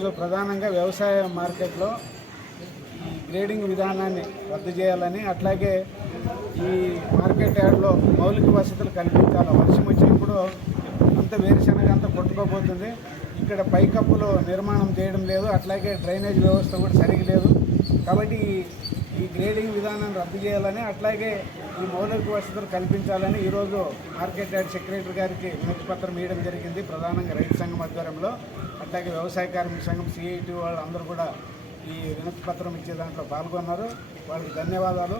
ఈరోజు ప్రధానంగా వ్యవసాయ మార్కెట్లో ఈ గ్రేడింగ్ విధానాన్ని రద్దు చేయాలని, అట్లాగే ఈ మార్కెట్ యార్డ్లో మౌలిక వసతులు కల్పించాలి. వర్షం వచ్చినప్పుడు అంత వేరుశనగ అంతా కొట్టుకోబోతుంది. ఇక్కడ పైకప్పులు నిర్మాణం చేయడం లేదు, అట్లాగే డ్రైనేజ్ వ్యవస్థ కూడా సరిగ్గా లేదు. కాబట్టి ఈ గ్రేడింగ్ విధానాన్ని రద్దు చేయాలని, అట్లాగే ఈ మౌలిక వసతులు కల్పించాలని ఈరోజు మార్కెట్ యార్డ్ సెక్రటరీ గారికి వినతి పత్రం ఇవ్వడం జరిగింది. ప్రధానంగా రైతు సంఘం ఆధ్వర్యంలో, అట్లాగే వ్యవసాయ కార్మిక సంఘం సిఐటి వాళ్ళు అందరూ కూడా ఈ వినతి పత్రం ఇచ్చే దాంట్లో పాల్గొన్నారు. వాళ్ళకి ధన్యవాదాలు.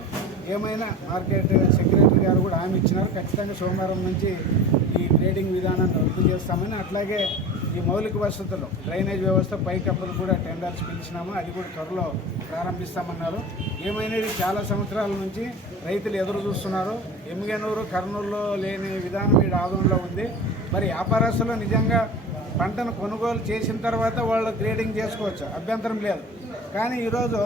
ఏమైనా మార్కెట్ సెక్రటరీ గారు కూడా హామీ ఇచ్చినారు, ఖచ్చితంగా సోమవారం నుంచి ఈ గ్రేడింగ్ విధానాన్ని రద్దు చేస్తామని, అట్లాగే ఈ మౌలిక వసతులు డ్రైనేజ్ వ్యవస్థ పైకప్పులు కూడా టెండర్స్ పిలిచినాము, అది కూడా త్వరలో ప్రారంభిస్తామన్నారు. ఏమైనా చాలా సంవత్సరాల నుంచి రైతులు ఎదురు చూస్తున్నారు. ఎమ్మిగనూరు కర్నూలులో లేని విధానం ఈ ఆదంలో ఉంది. మరి వ్యాపారస్తులు నిజంగా పంటను కొనుగోలు చేసిన తర్వాత వాళ్ళు గ్రేడింగ్ చేసుకోవచ్చు, అభ్యంతరం లేదు. కానీ ఈరోజు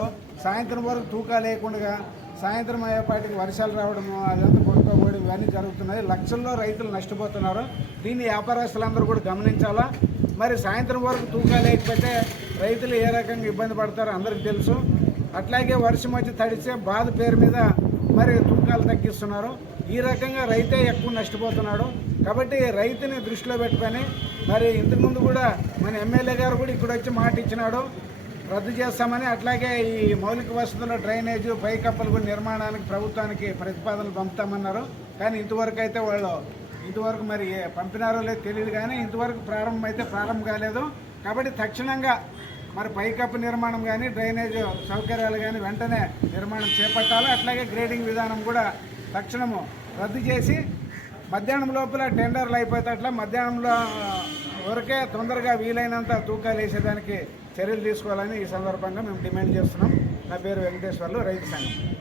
సాయంత్రం వరకు తూకా లేకుండా సాయంత్రం అయ్యేపాటికి వర్షాలు రావడము, అదంతా కొట్టుకోబడి ఇవన్నీ జరుగుతున్నాయి. లక్షల్లో రైతులు నష్టపోతున్నారు. దీన్ని వ్యాపారస్తులందరూ కూడా గమనించాలా. మరి సాయంత్రం వరకు తూకా లేకపోతే రైతులు ఏ రకంగా ఇబ్బంది పడతారో అందరికీ తెలుసు. అట్లాగే వర్షం వచ్చి తడిస్తే బాధ పేరు మీద మరి తూకాలు తగ్గిస్తున్నారు. ఈ రకంగా రైతే ఎక్కువ నష్టపోతున్నాడు. కాబట్టి రైతుని దృష్టిలో పెట్టుకొని మరి ఇంతకుముందు కూడా మన ఎమ్మెల్యే గారు కూడా ఇక్కడ వచ్చి మాట ఇచ్చినాడు, రద్దు చేస్తామని. అట్లాగే ఈ మౌలిక వసతుల డ్రైనేజు పైకప్పుల కూడా నిర్మాణానికి ప్రభుత్వానికి ప్రతిపాదనలు పంపుతామన్నారు. కానీ ఇంతవరకు అయితే వాళ్ళు మరి పంపినారో లేదో తెలియదు, కానీ ఇంతవరకు ప్రారంభం కాలేదు. కాబట్టి తక్షణంగా మరి పైకప్పు నిర్మాణం కానీ డ్రైనేజ్ సౌకర్యాలు కానీ వెంటనే నిర్మాణం చేపట్టాలి. అట్లాగే గ్రేడింగ్ విధానం కూడా తక్షణము రద్దు చేసి మధ్యాహ్నం లోపల టెండర్లు అయిపోతే అట్లా మధ్యాహ్నంలో వరకే తొందరగా వీలైనంత తూకాలు వేసేదానికి చర్యలు తీసుకోవాలని ఈ సందర్భంగా మేము డిమాండ్ చేస్తున్నాం. నా పేరు వెంకటేశ్వర్లు, రైతు సంఘం.